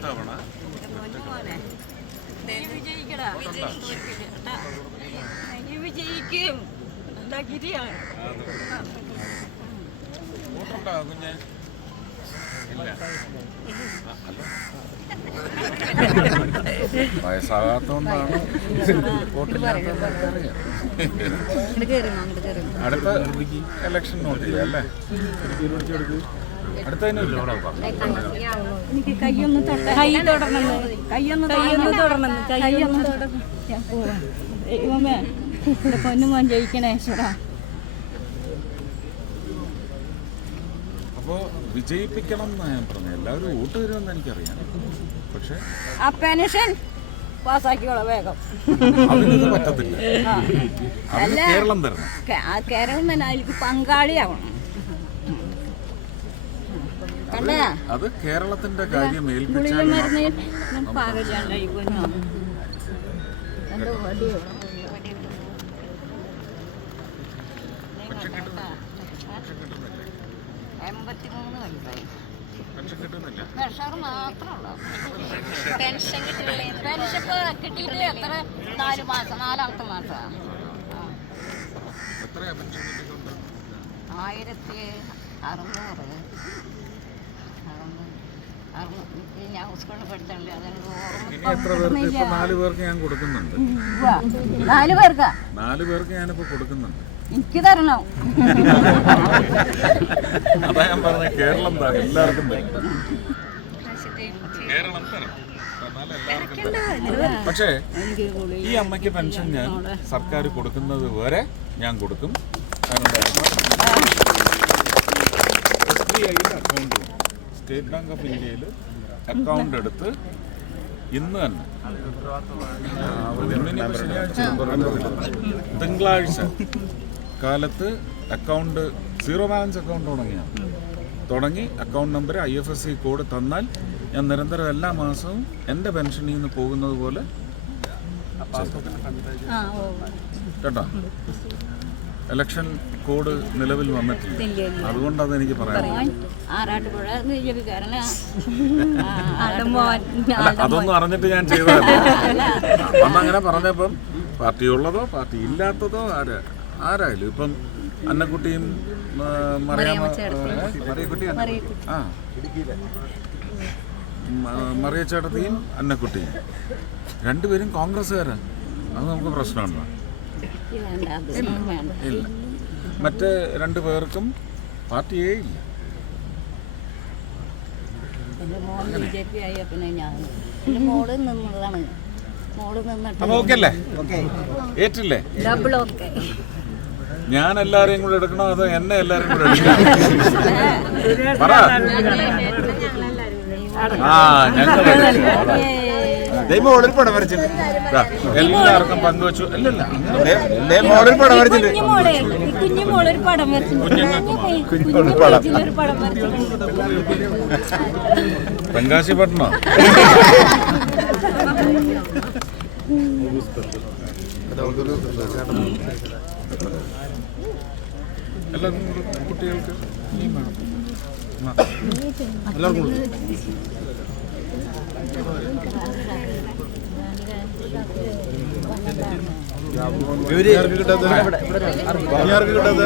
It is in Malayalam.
ഇത്തവണ വിജയിക്കും വോട്ടുണ്ടോ കുഞ്ഞെ? വയസ്സാകാത്തോണ്ടാണ് അടുത്ത ഇലക്ഷൻ നോട്ട് ചെയ്യാം അല്ലേ? അടുത്തതിനില്ല എനിക്ക് കൈയൊന്ന് കൈ തൊടണം. കൈയൊന്ന് കൈയൊന്ന് തൊടണം. കൈയൊന്ന് തൊടണം. ദൈവമേ എന്റെ പൊന്നുമോൻ ജയിക്കണേ ഈശ്വരാ അപ്പോൾ വിജയിപ്പിക്കണം ഞാൻ എല്ലാവരും വോട്ട് തരുമെന്ന് എനിക്കറിയാം. പക്ഷേ ആ പെൻഷൻ പാസ്സാക്കിയോളാം വേഗം. അതിനത് പറ്റത്തില്ല. അതിന് കേരളം തരണം. കേരളം തന്നെ അതിലേക്ക് പങ്കാളിയാവണം. അത് കേരളത്തിന്റെ കാര്യം ഏൽപ്പിച്ചാൽ എൺപത്തിമൂന്ന് വയസ്സായി. പെൻഷൻ മാത്രമുള്ളൂ. പെൻഷൻ കിട്ടില്ലേ പെൻഷൻ കിട്ടിയിട്ട് എത്ര? നാല് മാസം നാലാമത്തെ മാസമാണ് ആയിരത്തി അറുന്നൂറ്. ഞാൻ സ്കൂളിൽ പഠിച്ചല്ലേ നാല് പേർക്ക് ഞാൻ കൊടുക്കുന്നുണ്ട്. നാല് പേർക്കാ? നാല് പേർക്ക് ഞാനിപ്പോ കൊടുക്കുന്നുണ്ട്. എനിക്ക് തരണം. അതാ ഞാൻ പറഞ്ഞ കേരളം എല്ലാവർക്കും കേരളം തരും. പക്ഷേ ഈ അമ്മയ്ക്ക് പെൻഷൻ ഞാൻ സർക്കാർ കൊടുക്കുന്നത് വരെ ഞാൻ കൊടുക്കും. കാരണം എസ് ബി ഐയിൽ അക്കൗണ്ട് സ്റ്റേറ്റ് ബാങ്ക് ഓഫ് ഇന്ത്യയിൽ അക്കൗണ്ട് എടുത്ത് ഇന്ന് തന്നെ തിങ്കളാഴ്ച കാലത്ത് അക്കൗണ്ട് സീറോ ബാലൻസ് അക്കൗണ്ട് തുടങ്ങിയാണ്. തുടങ്ങി account number I F S C code തന്നാൽ ഞാൻ നിരന്തരം എല്ലാ മാസവും എന്റെ പെൻഷനിൽ നിന്ന് പോകുന്നത് പോലെ ആ ഓ. കേട്ടോ? ഇലക്ഷൻ കോഡ് നിലവിൽ വന്നിട്ടില്ല. അതുകൊണ്ടാണ് എനിക്ക് അതുകൊണ്ട് പറയാം ബിജെപിക്കാരന ആടുമോൻ അല്ല അതൊന്നും അറിഞ്ഞിട്ട് ഞാൻ ചെയ്തതല്ല. അന്ന് അങ്ങനെ പറഞ്ഞപ്പം പാർട്ടി ഉള്ളതോ പാർട്ടി ഇല്ലാത്തതോ ആരാ ആരായാലും ഇപ്പം അന്നക്കുട്ടിയും മറിയാമ്മ ആ. മറിയച്ചേട്ടത്തിയും അന്നക്കുട്ടിയും. രണ്ടുപേരും കോൺഗ്രസ്സുകാരാണ്. അത് നമുക്ക് പ്രശ്നമുണ്ടോ? ഇല്ല. മറ്റ് രണ്ടു പേർക്കും പാർട്ടിയേ ഇല്ല. ഏറ്റില്ലേ? Double okay. ഞാൻ എല്ലാരെയും കൂടെ എടുക്കണോ അതോ എന്നെ എല്ലാരും കൂടെ എടുക്കണോ? പറ. ആ ഞങ്ങൾ മോളിൽ പടം വരച്ചിട്ടുണ്ട്. എല്ലാവർക്കും പങ്കുവച്ചു. അല്ലല്ല മോളിൽ പടം വരച്ചിട്ടുണ്ട്. കുഞ്ഞു പടം തെങ്കാശി പട്ടണോ? എല്ലാവർക്കും കൂടെ കുട്ടികൾക്ക്. എല്ലാവർക്കും കിട്ടാത്ത കിട്ടാത്ത